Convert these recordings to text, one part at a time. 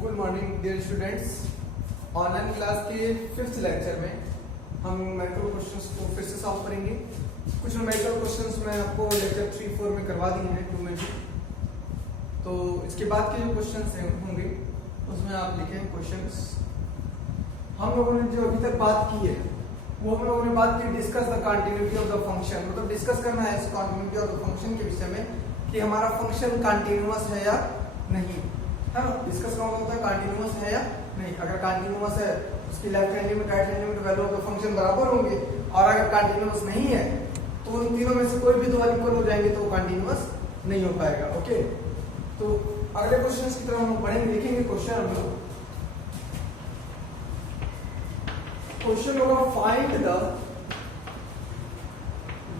Good morning dear students. Online class के 5th lecture में हम न्यूमेरिकल क्वेश्चंस को फिर से सॉल्व करेंगे। कुछ न्यूमेरिकल क्वेश्चंस मैं आपको लेक्चर 3-4 में करवा दिए हैं 2 में भी। तो इसके बाद के जो क्वेश्चंस होंगे उसमें आप लिखें क्वेश्चंस। हम लोगों ने जो अभी तक बात की है वो हम लोगों ने बात की discuss the continuity of the function, मतलब डिस्कस करना है इस कंटिन्यूटी ऑफ द फंक्शन के विषय में कि हमारा फंक्शन कंटिन्यूअस है या नहीं, है ना। डिस्कस करना होता है कंटिन्यूअस है या नहीं। अगर कंटिन्यूअस है उसकी left hand limit right hand limit value of the function बराबर होंगे, और अगर कंटिन्यूअस नहीं है तो उन तीनों में से कोई भी दो इक्वल हो जाएंगे तो कंटिन्यूअस नहीं हो पाएगा। ओके, तो अगले क्वेश्चंस की तरफ हम पढ़ेंगे, लिखेंगे क्वेश्चन। हम लोग क्वेश्चन होगा find the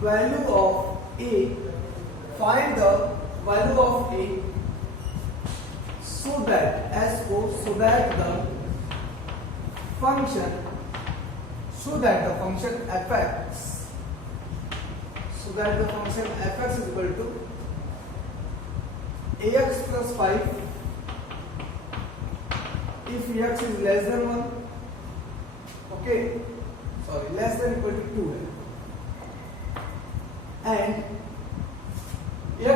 value of A, find the value of A so that so that the function fx is equal to ax plus 5 if x is less than 1, okay, sorry, less than equal to 2 है, and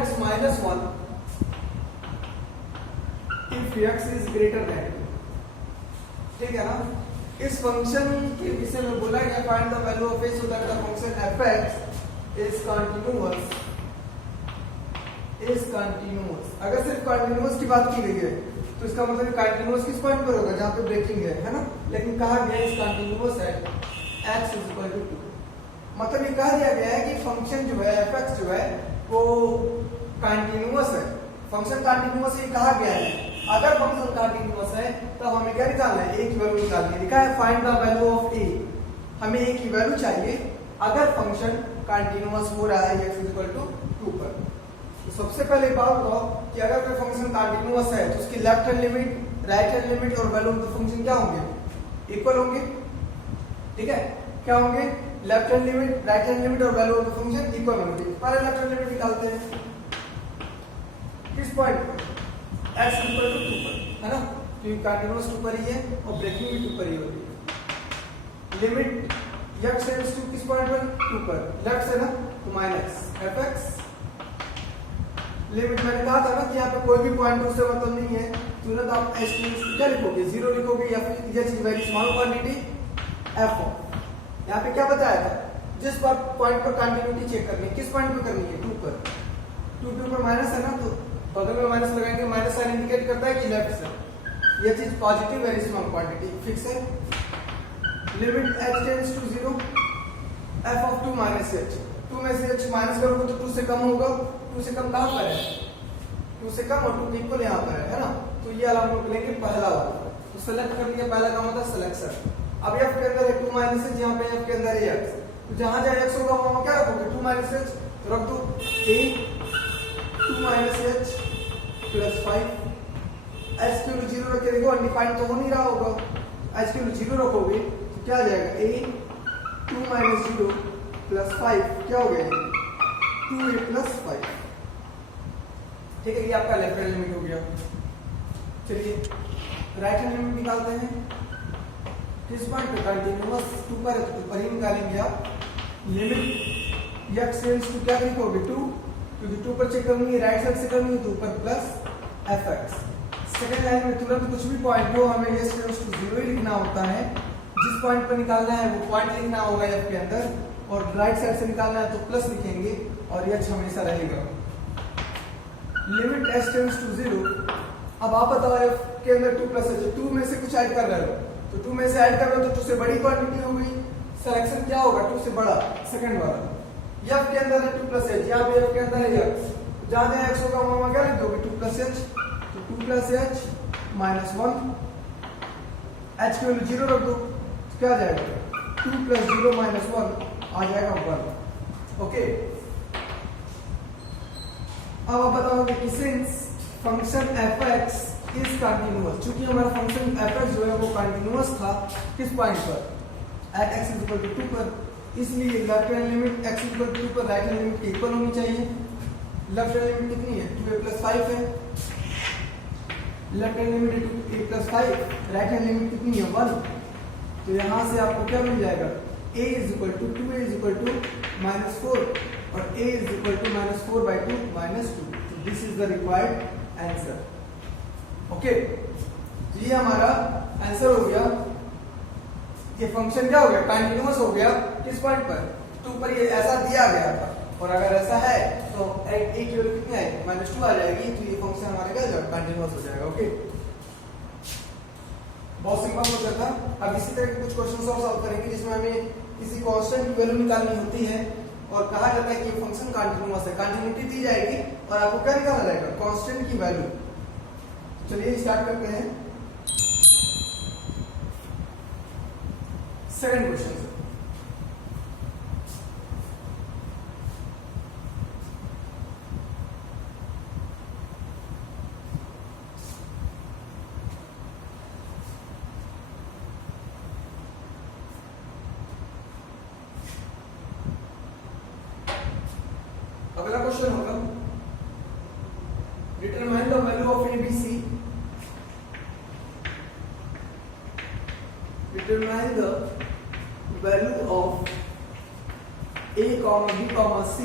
x minus 1 if x is greater than, ठीक है ना। इस function के विषय में बोला गया find the value of a so that the function fx is continuous, अगर सिर्फ कंटिन्यूअस की बात की गई है तो इसका मतलब कंटिन्यूअस किस पॉइंट पर होगा, जहां पे ब्रेकिंग है ना। लेकिन कहा गया इस कंटिन्यूअस है x is equal to 2, मतलब ये कहा दिया गया है कि फंक्शन जो है fx जो है वो कंटिन्यूअस है। फंक्शन कंटिन्यूअस ये कहा गया है। अगर फंक्शन कंटिन्यूअस है तो हमें क्या निकालना है, a की वैल्यू निकालनी है। लिखा है find the value of a, हमें a की वैल्यू चाहिए अगर फंक्शन कंटिन्यूअस हो रहा है x इक्वल टू 2 पर। तो सबसे पहले बात बताओ कि अगर कोई फंक्शन कंटिन्यूअस है तो उसकी left hand limit right hand limit और वैल्यू ऑफ द फंक्शन क्या होंगे, इक्वल होंगे, ठीक है। क्या होंगे, left hand limit right hand limit और value of the function equal होंगे। पहले लेफ्ट हैंड लिमिट निकालते हैं किस पॉइंट पर, x इक्वल टू 2 पर, है ना, क्योंकि कंटिन्यूअस 2 पर ही है और ब्रेकिंग भी 2 पर ही होती है। लिमिट x टेंड्स टू किस पॉइंट पर, 2 पर, लेफ्ट से ना तो माइनस fx। लिमिट मैंने कहा था ना कि यहाँ पे कोई भी पॉइंट उससे मतलब नहीं है, तुरंत आप h क्या लिखोगे, 0 लिखोगे या फिर h very small quantity f। यहाँ पे क्या बताया था, जिस पॉइंट पर कंटिन्यूटी चेक करनी है, किस पॉइंट पर करनी है, 2 पर। 2 पर माइनस है ना, तो बगल में माइनस लगाएंगे, माइनस साइन इंडिकेट करता है कि लेफ्ट से। ये चीज positive very small quantity fix है। Limit h tends to 0 f of 2 minus h, 2 में से h माइनस करोगे तो 2 से कम होगा। 2 से कम कहां पर है, 2 से कम और 2 के इक्वल यहां पर है ना। तो ये वाला हम लोग लेंगे पहला वाला, तो सेलेक्ट कर लिया, पहला काम होता है सिलेक्शन। अब f के अंदर है 2 माइनस h, यहां पे f के अंदर है x, तो जहां जहां x होगा वहां क्या रखोगे, 2 माइनस h, तो रख दो a 2 minus h plus 5। h की वैल्यू 0 रखे, देखो अनडिफाइंड तो हो नहीं रहा होगा, h की वैल्यू 0 रखोगे तो क्या आ जाएगा, a 2 माइनस 0 प्लस 5 क्या हो गया, 2a प्लस 5, ठीक है। ये आपका लेफ्ट हैंड लिमिट हो गया। चलिए राइट हैंड लिमिट निकालते हैं। किस पॉइंट पे, कंटिन्यूअस 2 पर है तो 2 पर ही निकालेंगे आप। लिमिट x टेंड्स टू क्या लिखोगे, 2, क्योंकि 2 पर चेक करनी है, राइट साइड से करनी है, तो ऊपर प्लस fx। सेकंड लाइन में तुरंत कुछ भी पॉइंट हो हमें s टेंड्स टू 0 ही लिखना होता है। जिस पॉइंट पर निकालना है वो पॉइंट लिखना होगा f के अंदर, और राइट साइड से निकालना है तो प्लस लिखेंगे और h हमेशा रहेगा। Limit s tends to 0। अब आप बताओ f के अंदर 2 प्लस h, 2 में से कुछ ऐड कर रहे हो तो 2 में से ऐड कर रहे हो तो 2 से बड़ी क्वांटिटी हो गई, सिलेक्शन क्या होगा, 2 से बड़ा सेकंड वाला। f के अंदर है 2 प्लस h, यहाँ पे f के अंदर है x, जहां जहां x होगा वहां क्या लिख दोगे, 2 प्लस h, तो 2 प्लस h माइनस 1, h की वैल्यू 0 रख दो तो क्या आ जाएगा, 2 प्लस 0 माइनस 1 आ जाएगा 1। ओके, अब आप बताओगे कि since function fx is continuous, चूंकि हमारा फंक्शन fx जो है वो कंटिन्यूअस था किस पॉइंट पर, at x is equal to 2 पर, इसलिए left hand limit x equal to 2 पर राइट हैंड लिमिट इक्वल होनी चाहिए। लेफ्ट हैंड लिमिट कितनी है, 2a प्लस 5 है। लेफ्ट हैंड लिमिट ए प्लस 5, राइट हैंड लिमिट कितनी है 1, तो यहाँ से आपको क्या मिल जाएगा a is equal to 2a is equal to -4 और a इज इक्वल टू -4/2 -2, तो this is the required answer. Okay, तो ये हमारा आंसर हो गया। ये फंक्शन क्या हो गया, कंटीन्यूअस हो गया किस पॉइंट पर, 2 पर, ये ऐसा दिया गया था, और अगर ऐसा है तो a की वैल्यू कितनी आएगी -2 आ जाएगी, तो ये फंक्शन हमारा क्या हो जाएगा, कंटीन्यूअस हो जाएगा। ओके, बहुत सिंपल हो जाता। अब इसी तरह के कुछ क्वेश्चन और सॉल्व करेंगे जिसमें हमें किसी कांस्टेंट की वैल्यू निकालनी होती है और कहा जाता है कि ये फंक्शन कंटीन्यूअस है, कंटीन्यूटी दी जाएगी और आपको क्या निकालना रहेगा, कांस्टेंट की वैल्यू। चलिए स्टार्ट करते हैं सेकंड क्वेश्चन से। अगला क्वेश्चन होगा determine the value of ABC, determine the value of A, B, C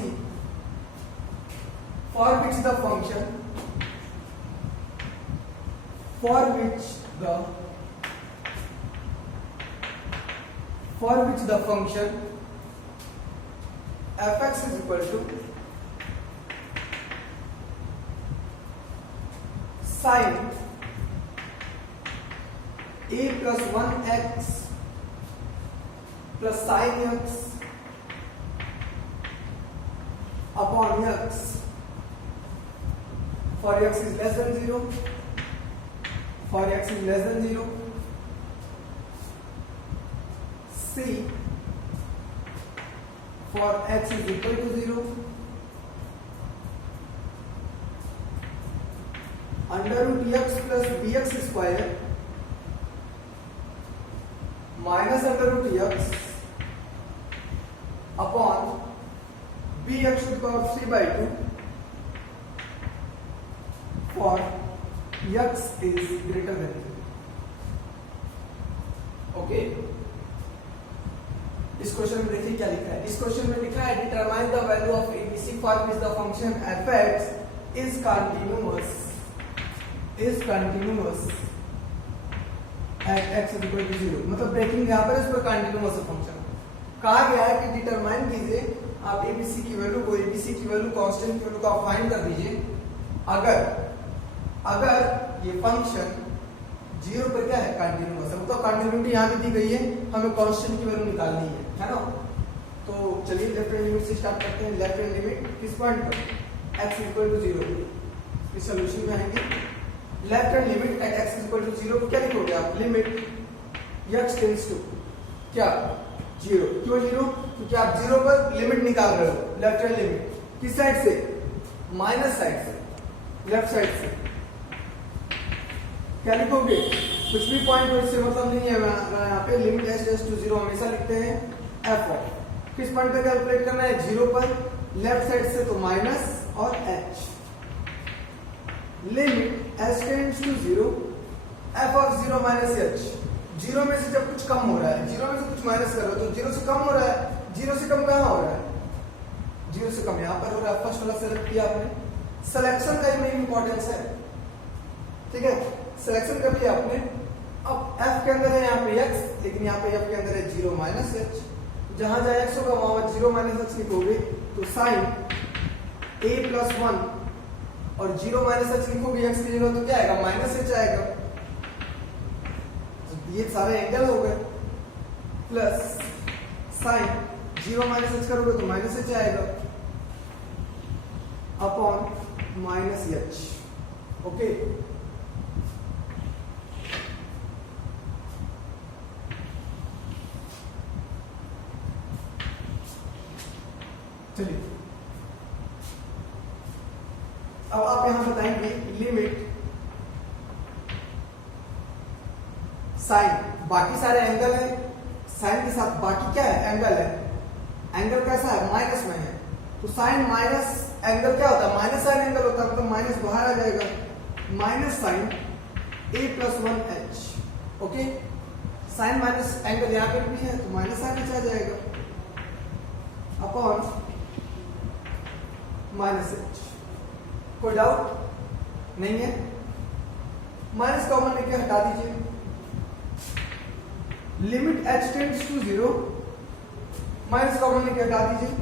for which the function fx is equal to sin a plus 1x plus sin x upon x for x is less than 0, for x is less than 0, c for x is equal to 0, under root x plus bx square minus under root x upon bx to the power 3/2 for x is greater than 0. Okay, इस question में देखिए क्या लिखा है। इस question में लिखा है determine the value of ABC for which the function fx is continuous at x is equal to 0, मतलब ब्रेकिंग यहाँ पर इस पर कंटिन्यूअस फंक्शन कहा गया है कि डिटरमाइन कीजिए आप ABC की वैल्यू को, ABC की वैल्यू कांस्टेंट की वैल्यू को आप फाइंड कर दीजिए अगर ये फंक्शन 0 पर क्या है, कंटिन्यूअस है, मतलब कंटिन्यूटी यहाँ पे दी गई है, हमें कांस्टेंट की वैल्यू निकालनी है ना। तो चलिए लेफ्ट हैंड लिमिट से स्टार्ट करते हैं। लेफ्ट हैंड लिमिट किस पॉइंट पर, x इज इक्वल टू 0, इस सॉल्यूशन में आएंगे। Left hand limit at x is equal to 0 को क्या लिखोगे आप, लिमिट x टेंड्स टू क्या 0, क्यों 0, क्योंकि आप 0 पर लिमिट निकाल रहे हो। लेफ्ट हैंड लिमिट किस साइड से, माइनस साइड से, लेफ्ट साइड से, क्या लिखोगे, कुछ भी पॉइंट हो इससे मतलब नहीं है। यहाँ पे लिमिट h टेंड्स टू 0 हमेशा लिखते हैं f ऑफ किस पॉइंट पे कैलकुलेट करना है, 0 पर, लेफ्ट साइड से तो माइनस और h, limit h tends to 0 f of 0 minus h, 0 में से जब कुछ कम हो रहा है, 0 में से कुछ माइनस करो तो 0 से कम हो रहा है, 0 से कम कहाँ हो रहा है, 0 से कम यहाँ पर हो रहा है। फर्स्ट वाला सेलेक्ट किया आपने, सिलेक्शन का ही मेन इंपॉर्टेंस है, ठीक है, सिलेक्शन कर लिया आपने। अब f के अंदर है यहाँ पे x, लेकिन यहाँ पे f के अंदर है 0 माइनस h, जहां जहां x होगा वहां 0 माइनस h लिखोगे तो sin a प्लस 1 और 0 माइनस h लिखोगे x की जगह तो क्या आएगा, माइनस h आएगा। तो ये सारे एंगल हो गए, प्लस sin 0 माइनस h करोगे तो माइनस h आएगा अपॉन माइनस h। ओके, चलिए अब आप यहां बताएंगे लिमिट साइन, बाकी सारे एंगल है, साइन के साथ बाकी क्या है, एंगल है, एंगल कैसा है, माइनस में है, तो साइन माइनस एंगल क्या होता है, माइनस साइन एंगल होता है, मतलब माइनस बाहर आ जाएगा, minus sine a plus 1h, okay. Sine minus angle यहाँ पर भी है तो माइनस साइन एच आ जाएगा अपॉन माइनस एच। कोई डाउट नहीं है? माइनस कॉमन लेके हटा दीजिए। Limit h tends to 0, minus common लेके हटा दीजिए।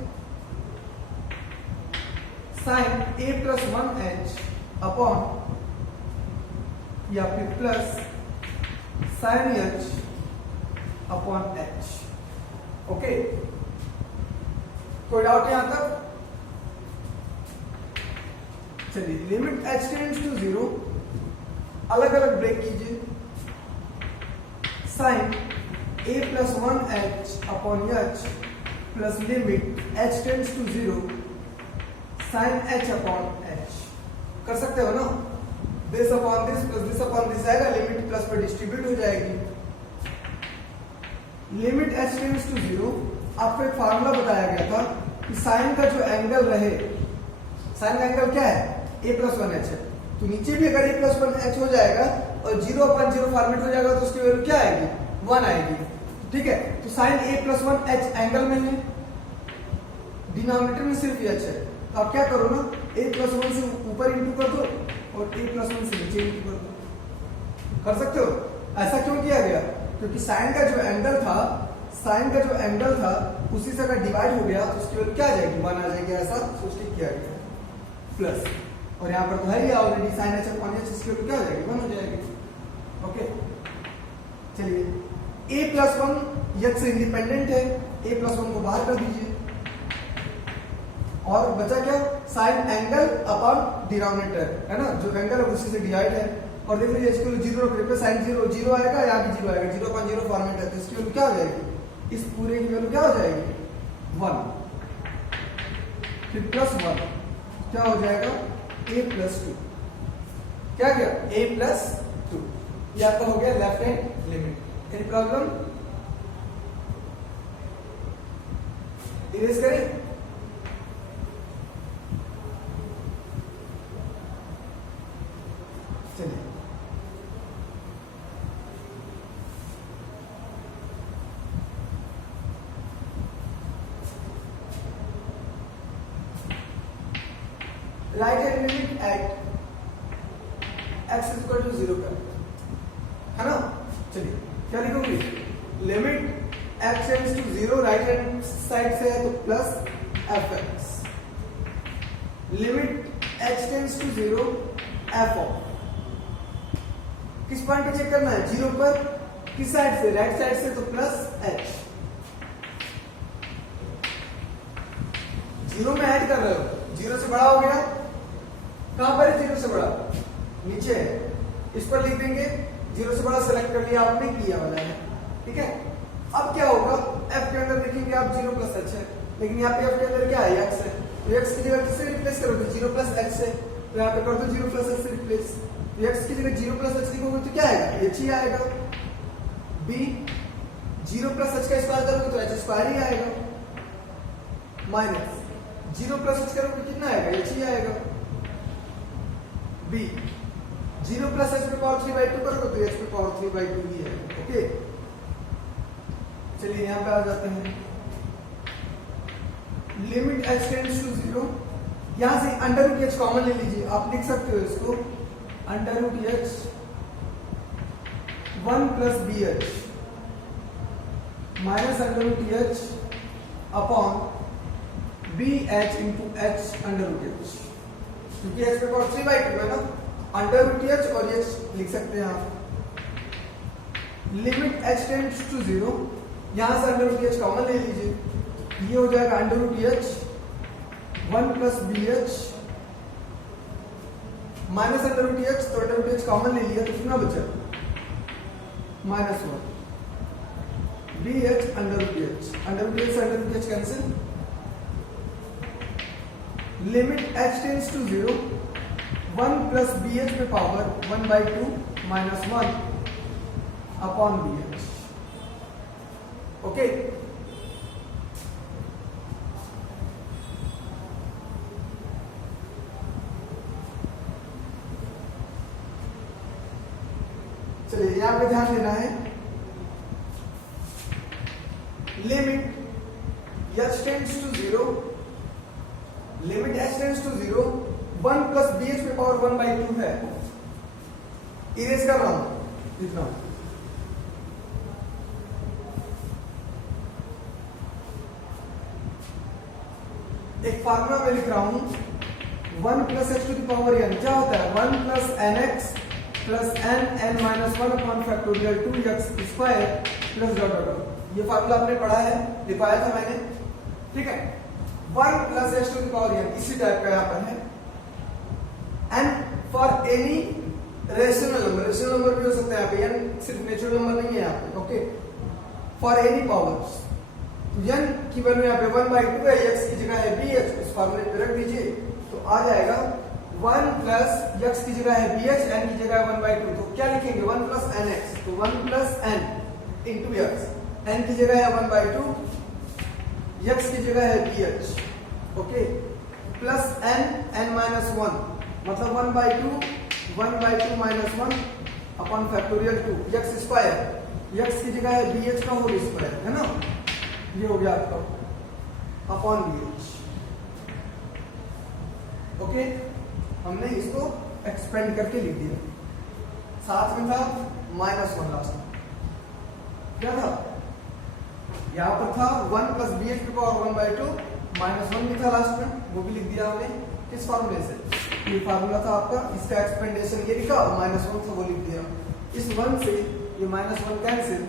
Sign a plus 1h upon या फिर plus sign h upon h, okay. कोई डाउट यहां तक? चलिए, लिमिट h टेंड्स टू 0 अलग अलग ब्रेक कीजिए। Sine a plus 1h upon h plus limit h tends to 0 sine h upon h। कर सकते हो ना? This upon this plus this upon this आएगा, लिमिट प्लस पर डिस्ट्रीब्यूट हो जाएगी। लिमिट h टेंड्स टू 0, आपको एक फार्मूला बताया गया था कि साइन का जो एंगल रहे, साइन का एंगल क्या है? a प्लस 1h है, तो नीचे भी अगर a प्लस 1h हो जाएगा और 0/0 फॉर्मेट हो जाएगा तो उसकी वैल्यू क्या आएगी? 1 आएगी, ठीक है। तो sign a plus 1h angle में है, डिनोमिनेटर में सिर्फ h है, तो आप क्या करो ना, a प्लस 1 से ऊपर इंटू कर दो और a प्लस 1 से नीचे इंटू कर दो। कर सकते हो? ऐसा क्यों किया गया? क्योंकि साइन का जो एंगल था उसी से अगर डिवाइड हो गया तो उसकी वैल्यू क्या आ जाएगी? 1 आ जाएगी, ऐसा सोच के किया गया। प्लस, और यहाँ पर तो है ही already sine h upon h, इसकी वैल्यू क्या हो जाएगी? 1 हो जाएगी, ओके। चलिए, a प्लस 1 h से इंडिपेंडेंट है, a प्लस 1 को बाहर कर दीजिए और बचा क्या? साइन एंगल अपॉन डिनोमिनेटर, है ना, जो एंगल है उसी से डिवाइड है। और देख लीजिए इसको 0 रख रहे, साइन 0 आएगा, यहाँ भी 0 आएगा, 0/0 फॉर्मेट है, तो इसकी वैल्यू क्या हो जाएगी? इस पूरे की वैल्यू क्या हो जाएगी? 1। फिर प्लस 1 क्या हो जाएगा? a plus 2। क्या गया? a plus 2। ये आपका हो गया left hand limit. Any problem? Erase करें? चलिए, right hand limit at x equal to 0 कर, है ना। चलिए, क्या लिखोगे? Limit x tends to 0, right hand side से है तो plus fx। Limit h tends to 0 f of, किस पॉइंट पे चेक करना है? 0 पर। किस साइड से? राइट साइड से, तो प्लस h। 0 में ऐड कर रहे हो, 0 से बड़ा हो गया। कहां पर है 0 से बड़ा? नीचे है, इस पर लिख देंगे। 0 से बड़ा सेलेक्ट कर लिया आपने, किया वाला है, ठीक है। अब क्या होगा? f के अंदर लिखेंगे आप 0 प्लस h है, लेकिन यहाँ पे f के अंदर क्या है? x है, तो x की जगह किससे रिप्लेस करोगे? 0 प्लस h से, तो यहाँ पे कर दो 0 प्लस h से रिप्लेस। तो x की जगह 0 प्लस h लिखोगे तो क्या आएगा? h ही आएगा। b 0 प्लस h का स्क्वायर करोगे तो h स्क्वायर ही आएगा। माइनस 0 प्लस h करोगे कितना आएगा? h ही आएगा। b 0 प्लस h पे पावर 3/2 करोगे तो h पे पावर 3/2 ही है, ओके। चलिए, यहाँ पे आ जाते हैं। लिमिट h टेंड्स टू 0, यहां से अंडर रूट h कॉमन ले लीजिए। आप लिख सकते हो इसको under root h 1 plus bh minus under root h upon bh into h under root h, क्योंकि h पे पावर 3/2 है ना। अंडर रूट h और h लिख सकते हैं आप। लिमिट h टेंड्स टू 0, यहां से अंडर रूट h कॉमन ले लीजिए, ये हो जाएगा under root h 1 plus bh minus under root h, तो अंडर रूट h कॉमन ले लिया तो कितना बचा? -1 bh under root h, under root h से under root h cancel. Limit h tends to 0, 1 plus bh पे power 1/2 minus 1 upon bh, okay. चलिए यहाँ पे ध्यान देना है, limit h tends to 0, limit h tends to 0, 1 plus bh पे power 1/2 है। इरेज कर रहा हूं, लिख रहा हूं, एक फार्मूला में लिख रहा हूं, 1 plus h to the power n क्या होता है, 1 plus nx plus n minus 1 upon factorial 2x square plus dot dot. ये फार्मूला आपने पढ़ा है, लिखवाया था मैंने, ठीक है। 1 plus h to the power n इसी टाइप का यहाँ पर है, n for any rational number, rational number भी हो सकता है यहाँ पे, n सिर्फ नेचुरल नंबर नहीं है यहाँ पे, ओके, फॉर एनी पावर्स। तो n की वैल्यू यहाँ पे 1/2 है, x की जगह है bh, इस फार्मूले पे रख दीजिए तो आ जाएगा 1 प्लस x की जगह है bh, n की जगह है 1/2, तो क्या लिखेंगे 1 प्लस nx, तो 1 plus n into x, n की जगह है 1/2, x की जगह है bh, okay, plus n minus 1 मतलब 1/2 minus 1 upon factorial 2 x square, x की जगह है bh का होल स्क्वायर, है ना, ये हो गया आपका अपॉन bh, ओके। हमने इसको एक्सपेंड करके लिख दिया, साथ में था -1 लास्ट में, क्या था यहाँ पर था 1 प्लस bh की पावर 1/2 -1 भी था लास्ट में, वो भी लिख दिया हमने, किस फार्मूले से, ये फार्मूला था आपका, इसका एक्सपेंडेशन ये लिखा और -1 से वो लिख दिया, इस 1 से ये -1 कैंसिल,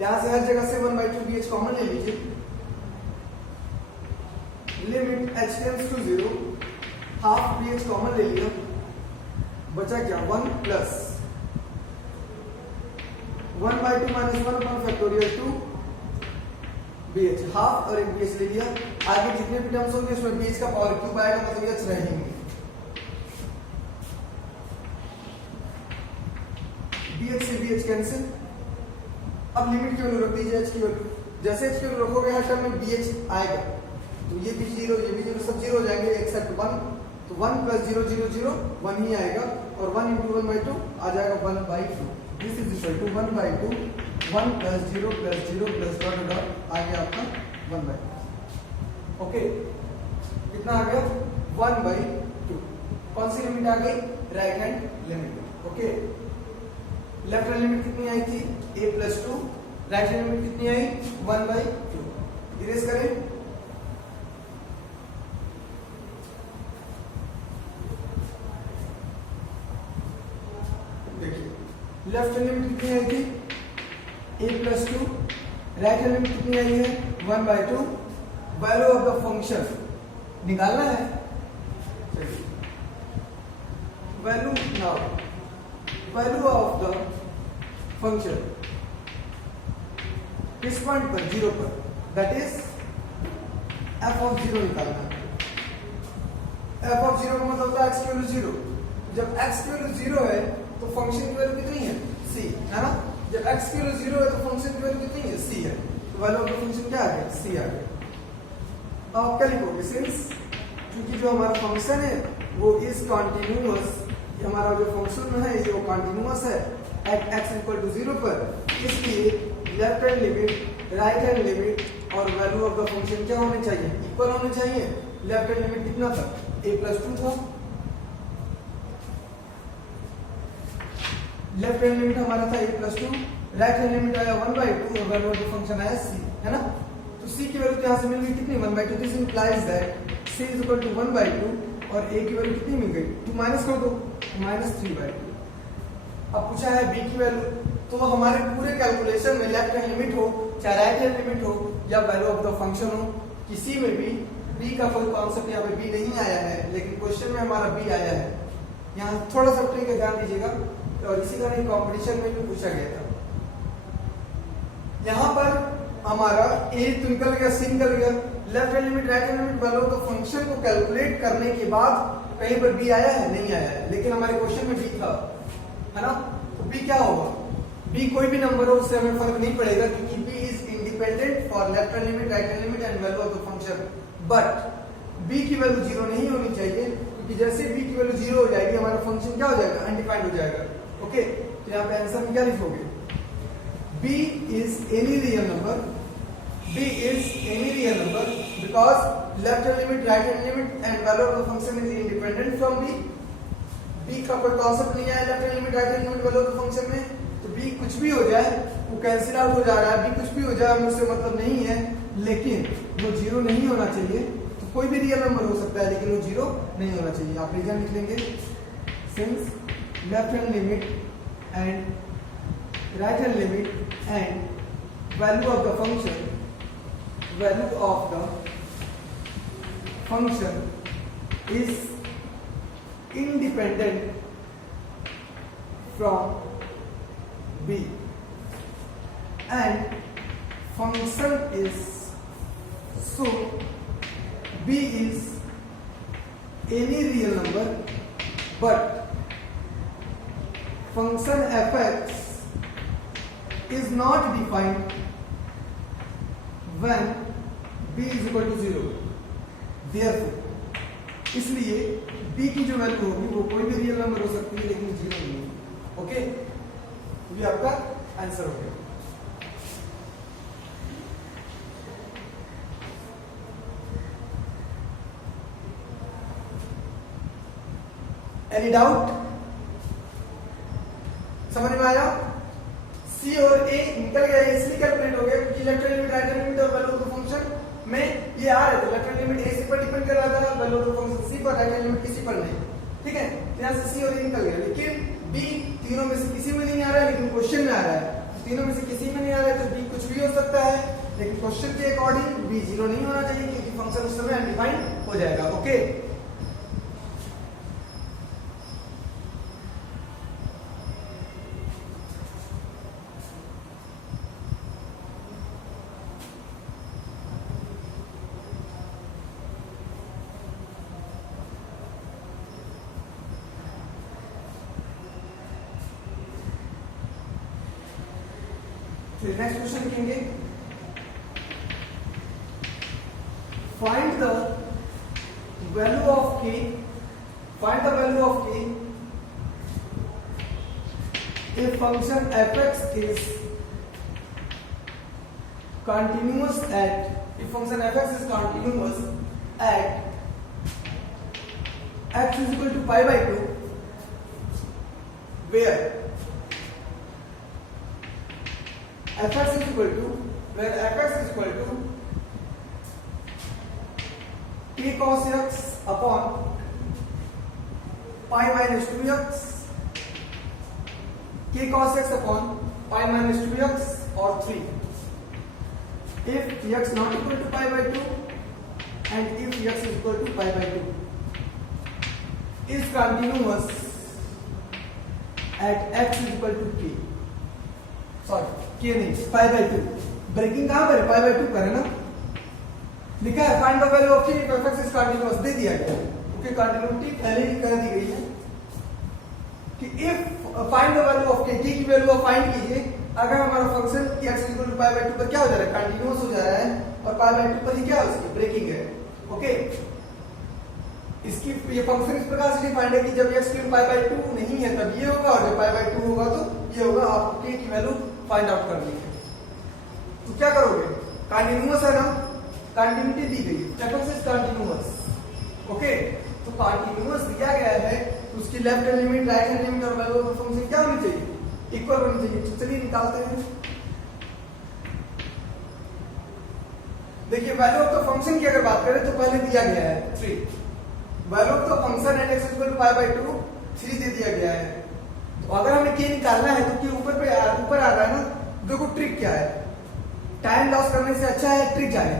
यहां से हर जगह से 1/2 bh कॉमन ले लीजिए, limit h tends to 0, half bh common ले लिया, बचा क्या 1 plus 1/2 minus 1 upon factorial 2 bh, half और एक bh ले लिया, आगे जितने भी टर्म्स होंगे उसमें bh का पावर क्यूब आएगा, मतलब h रहेंगे, bh से bh कैंसिल। अब लिमिट की वैल्यू रख दीजिए h की वैल्यू, जैसे h की वैल्यू रखोगे हर टर्म में bh आएगा, तो ये भी 0 ये भी 0 सब 0 हो जाएंगे एक्सेप्ट 1, तो 1 प्लस 0 0 0 1 ही आएगा, और 1 इंटू 1/2 आ जाएगा 1/2, this is equal to 1/2, 1 plus 0 plus 0 plus dot dot आ गया आपका 1/2, ओके, कितना आ गया 1/2, कौन सी लिमिट आ गई, right hand limit, okay. Left hand limit कितनी आई थी a plus 2, right hand limit कितनी आई 1/2, इरेज करें, लेफ्ट हैंड लिमिट कितनी आई थी a plus 2, right hand limit कितनी आई है 1/2, वैल्यू ऑफ द फंक्शन निकालना है, value now value of the function किस पॉइंट पर 0 पर, दैट इज f ऑफ 0 निकालना है, f ऑफ 0 का मतलब होता है x की वैल्यू 0, जब x की वैल्यू 0 है तो फंक्शन की वैल्यू कितनी है c, है ना, जब x की वैल्यू 0 है तो फंक्शन की वैल्यू कितनी है c है, तो वैल्यू ऑफ द फंक्शन क्या आ गया c आ गया। अब आप क्या लिखोगे, सिंस क्योंकि जो हमारा फंक्शन है वो इज कॉन्टिन्यूअस, हमारा जो फंक्शन है ये वो कॉन्टिन्यूअस है एट x इक्वल टू 0 पर, इसलिए left hand limit right hand limit और वैल्यू ऑफ द फंक्शन क्या होने चाहिए, इक्वल होने चाहिए। लेफ्ट हैंड लिमिट कितना था a प्लस 2 था, लेफ्ट हैंड लिमिट हमारा था a plus 2, right hand limit आया 1/2 और वैल्यू ऑफ द फंक्शन आया c, है ना, तो c की वैल्यू यहां से मिल गई कितनी 1/2, this implies that c is equal to 1/2 और a की वैल्यू कितनी मिल गई 2 माइनस कर दो -3/2। अब पूछा है b की वैल्यू, तो हमारे पूरे कैलकुलेशन में लेफ्ट हैंड लिमिट हो चाहे राइट हैंड लिमिट हो या वैल्यू ऑफ द फंक्शन हो, किसी में भी b का कोई कॉन्सेप्ट यहाँ पे b नहीं आया है, लेकिन क्वेश्चन में हमारा b आया है, यहाँ थोड़ा सा ट्रिक ध्यान दीजिएगा, और इसी का कॉम्पिटिशन में भी पूछा गया था। यहाँ पर हमारा a तो निकल गया, c निकल गया, left hand limit right hand limit value of the function को कैलकुलेट करने के बाद कहीं पर b आया है नहीं आया है, लेकिन हमारे क्वेश्चन में b था, है ना, तो b क्या होगा, b कोई भी नंबर हो उससे हमें फर्क नहीं पड़ेगा, क्योंकि b is independent for left hand limit right hand limit and value of the function, but b की वैल्यू 0 नहीं होनी चाहिए, क्योंकि जैसे b की वैल्यू 0 हो जाएगी हमारा फंक्शन क्या हो जाएगा, अनडिफाइंड हो जाएगा, ओके, तो यहाँ पे आंसर में क्या लिखोगे? B is any real number. B is any real number because left hand limit, right hand limit and value of the function is independent from B. B का कोई कॉन्सेप्ट नहीं है left hand limit right hand limit value of the function में, तो B कुछ भी हो जाए वो कैंसिल आउट हो जा रहा है, B कुछ भी हो जाए मुझसे मतलब नहीं है, लेकिन वो जीरो नहीं होना चाहिए। तो कोई भी रियल नंबर हो सकता है लेकिन वो जीरो नहीं होना चाहिए। आप रीजन लिख लेंगे, since left hand limit and right hand limit and value of the function is independent from B and function is so B is any real number but function fx is not defined when b is equal to 0. Therefore, इसलिए b की जो value होगी वो कोई भी real number हो सकती है लेकिन 0 नहीं होगी। ओके, ये आपका आंसर हो गया। Any doubt? समझ में आया? C और A निकल गया, इसलिए कैलकुलेट हो गया क्योंकि left hand limit right hand limit और वैल्यू ऑफ द फंक्शन में ये आ रहे थे। लेफ्ट हैंड लिमिट A पर डिपेंड कर रहा था, value of the function C पर, राइट हैंड लिमिट किसी पर नहीं। ठीक है, यहां से C और A निकल गया, लेकिन B तीनों में से किसी में नहीं आ रहा है, लेकिन क्वेश्चन में आ रहा है। तीनों में से किसी में नहीं आ रहा है तो B कुछ भी हो सकता है, लेकिन क्वेश्चन के अकॉर्डिंग B 0 नहीं होना चाहिए क्योंकि फंक्शन उस समय अनडिफाइंड हो जाएगा। ओके, फिर नेक्स्ट क्वेश्चन लिखेंगे, find the value of k, find the value of k if function fx is continuous at, if function fx is continuous at x is equal to pi by 2 where fx is equal to, where fx is equal to k cos x upon pi minus 2x, k cos x upon pi minus 2x or 3 if x not equal to pi by 2 and if x is equal to pi by 2 is continuous at x is equal to k, sorry k नहीं, pi by 2। Breaking कहां पर है? pi by 2 पर है ना, लिखा है find the value of k if fx is continuous, दे दिया गया क्योंकि कंटिन्यूटी पहले ही कर दी गई है कि if find the value of k, k की वैल्यू आप फाइंड कीजिए। अगर हमारा function x is equal to pi by 2 पर क्या हो जा रहा है? कंटिन्यूअस हो जा रहा है और pi by 2 पर ही क्या है? उसकी ब्रेकिंग है। ओके, इसकी ये फंक्शन इस प्रकार से डिफाइंड है कि जब x की pi by 2 नहीं है तब ये होगा और जब pi by 2 होगा तो ये होगा। आपको k की वैल्यू फाइंड आउट करनी है तो क्या करोगे? कंटिन्यूअस है ना, कंटिन्यूटी दी गई है, fx इज कंटिन्यूअस। ओके, तो कंटिन्यूअस दिया गया है तो उसकी left hand limit right hand limit और वैल्यू ऑफ द फंक्शन क्या होनी चाहिए? इक्वल होनी चाहिए। तो चलिए निकालते हैं। देखिए वैल्यू ऑफ द फंक्शन की अगर बात करें तो पहले दिया गया है 3, value of the function at x equal to pi by 2 3 दे दिया गया है। तो अगर हमें k निकालना है तो k ऊपर आ रहा है ना। देखो ट्रिक क्या है, टाइम लॉस करने से अच्छा है ट्रिक जाने।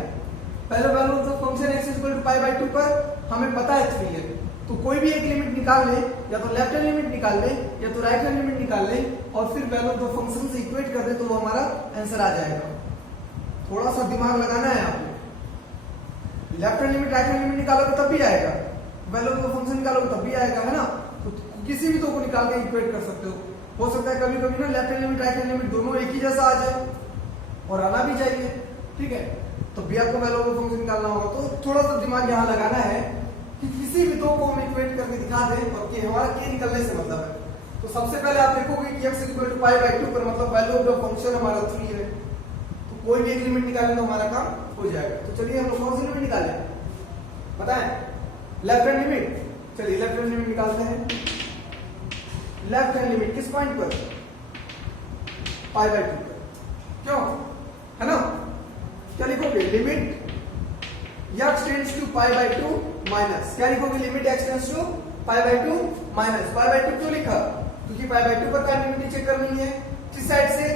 पहले value of the function x equal to pi by 2 पर हमें पता है 3 है, तो कोई भी एक लिमिट निकाल ले, या तो लेफ्ट हैंड लिमिट निकाल ले या तो राइट हैंड लिमिट निकाल ले और फिर वैल्यू ऑफ द फंक्शन से इक्वेट कर दे तो वो हमारा आंसर आ जाएगा। थोड़ा सा दिमाग लगाना है आपको। Left hand limit right hand limit निकालोगे तब भी आएगा, वैल्यू ऑफ द फंक्शन निकालोगे तब भी आएगा, है ना। तो किसी भी दो को निकाल के इक्वेट कर सकते हो सकता है कभी कभी ना left hand limit right hand limit दोनों एक ही जैसा आ जाए और आना भी चाहिए, ठीक है। तो भी आपको वैल्यू ऑफ द फंक्शन निकालना होगा तो थोड़ा सा दिमाग यहाँ लगाना है कि किसी भी दो को हम इक्वेट करके दिखा दें और कि हमारा के निकलने से मतलब है। तो सबसे पहले आप देखोगे कि x equal to pi by 2 पर मतलब वैल्यू ऑफ द फंक्शन हमारा 3 है, तो कोई भी एक लिमिट निकालें तो हमारा काम हो जाएगा। तो चलिए हम लोग कौन सी लिमिट निकालें, बताएं? Left hand limit. चलिए लेफ्ट हैंड लिमिट निकालते हैं। लेफ्ट हैंड लिमिट किस पॉइंट पर? पाई बाई 2 पर। क्यों, है ना? क्या लिखोगे? Limit x tends to pi by 2 minus, क्या लिखोगे? Limit x tends to pi by 2 minus pi by 2। क्यों लिखा? क्योंकि पाई बाई 2 पर कंटिन्यूटी चेक करनी है, किस साइड से?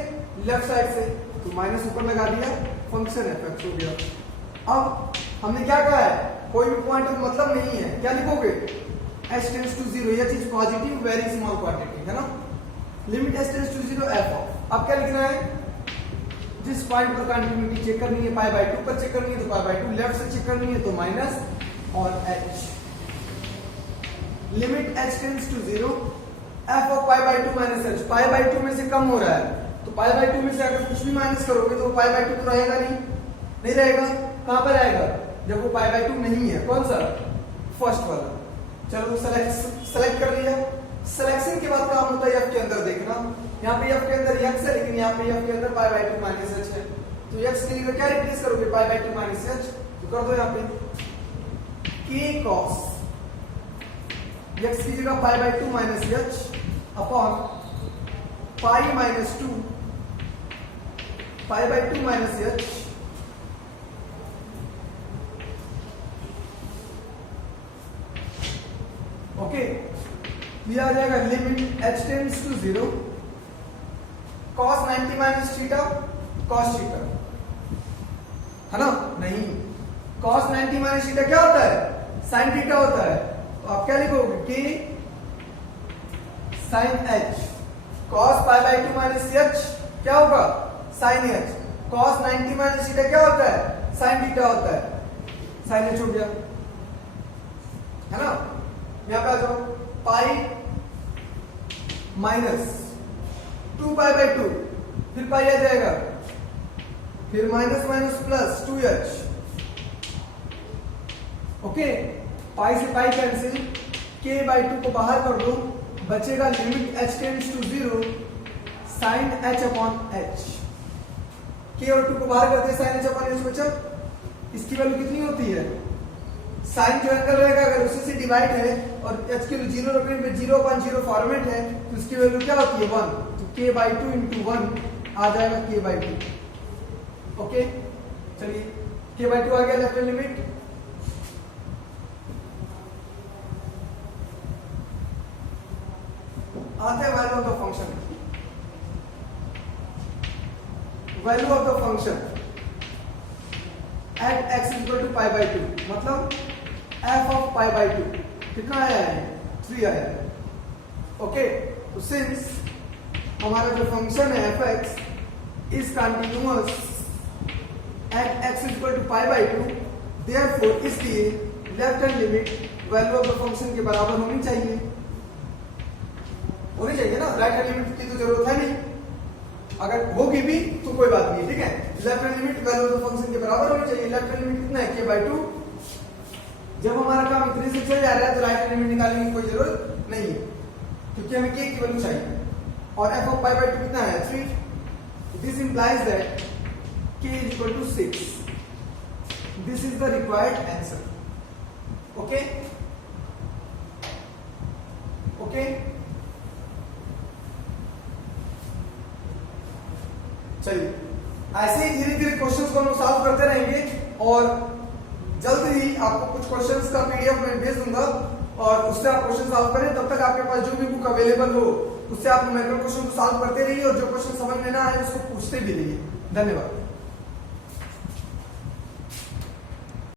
लेफ्ट साइड से, तो माइनस ऊपर लगा दिया, फंक्शन एफ हो गया। अब हमने क्या कहा है? कोई भी पॉइंट का मतलब नहीं है, क्या लिखोगे? h टेंड्स टू 0, यह चीज पॉजिटिव वेरी स्मॉल क्वांटिटी है ना। Limit h tends to 0 f of, अब क्या लिखना है? जिस पॉइंट पर कंटिन्यूटी चेक करनी है पाई बाई 2 पर चेक करनी है, तो पाई बाई 2 लेफ्ट से चेक करनी है, तो माइनस और h। Limit h tends to 0 f of pi by 2 minus h, pi by 2 में से कम हो रहा है, तो पाई बाई 2 में से अगर कुछ भी माइनस करोगे तो पाई बाई 2 तो रहेगा नहीं रहेगा। कहां पर आएगा? जब वो पाई बाई 2 नहीं है। कौन सा? फर्स्ट वाला। चलो सेलेक्ट कर लिया। सिलेक्शन के बाद काम होता है f के अंदर देखना। यहाँ पे f के अंदर x है, लेकिन यहाँ पे f के अंदर पाई बाई 2 माइनस h है, तो x के लिए क्या रिप्लेस करोगे? पाई बाई 2 माइनस h, तो कर दो यहाँ पे k cos x की जगह pi by 2 minus h upon pi minus 2 pi by 2 minus h okay. ये आ जाएगा limit h tends to 0 cos 90 minus theta cos theta, है ना? नहीं, cos 90 माइनस थीटा क्या होता है? sin थीटा होता है। तो आप क्या लिखोगे? k sin h cos pi by 2 minus h क्या होगा? sin h। cos 90 minus theta क्या होता है? sin थीटा होता है, sin h हो गया, है ना? यहां पे आ जाओ, पाई माइनस 2 पाई बाई 2, फिर पाई आ जाएगा, फिर minus minus plus 2h। Okay, pi से पाई कैंसिल, k बाई 2 को बाहर कर दो, बचेगा limit h tends to 0 sin h upon h। k और 2 को बाहर करते sin h अपॉन h बचा। इसकी वैल्यू कितनी होती है? साइन जो एंगल रहेगा अगर उसी से डिवाइड है और h के 0 रखने पे 0/0 फॉर्मेट है, तो इसकी वैल्यू क्या होती है? 1। तो k बाई 2 इंटू 1 आ जाएगा k बाई 2। ओके, चलिए k बाई 2 आ गया लेफ्ट हैंड लिमिट। आते हैं value of the function. Value of the function at x equal to pi by 2, मतलब f ऑफ पाई बाई 2 कितना आया है? 3 आया है। ओके, तो सिंस हमारा जो फंक्शन है f(x) is continuous at x equal to pi by 2, therefore इसलिए left hand limit value of the function के बराबर होनी चाहिए ना। राइट हैंड लिमिट की तो जरूरत है नहीं, अगर होगी भी तो कोई बात नहीं, ठीक है। Left hand limit value of the function के बराबर होनी चाहिए। लेफ्ट हैंड लिमिट कितना है? k by 2। जब हमारा काम इतने से चल जा रहा है तो राइट हैंड लिमिट निकालने की कोई जरूरत नहीं है, क्योंकि हमें k की वैल्यू चाहिए। और f ऑफ पाई बाई 2 कितना है? 3। This implies that k is equal to 6। This is the required answer. Okay okay, चलिए ऐसे ही धीरे धीरे क्वेश्चंस को हम सॉल्व करते रहेंगे और जल्द ही आपको कुछ क्वेश्चंस का पीडीएफ में भेज दूंगा और उससे आप क्वेश्चन सॉल्व करें। तब तक आपके पास जो भी बुक अवेलेबल हो उससे आप न्यूमेरिकल क्वेश्चन को सॉल्व करते रहिए और जो क्वेश्चन समझ में ना आए उसको पूछते भी रहिए। धन्यवाद।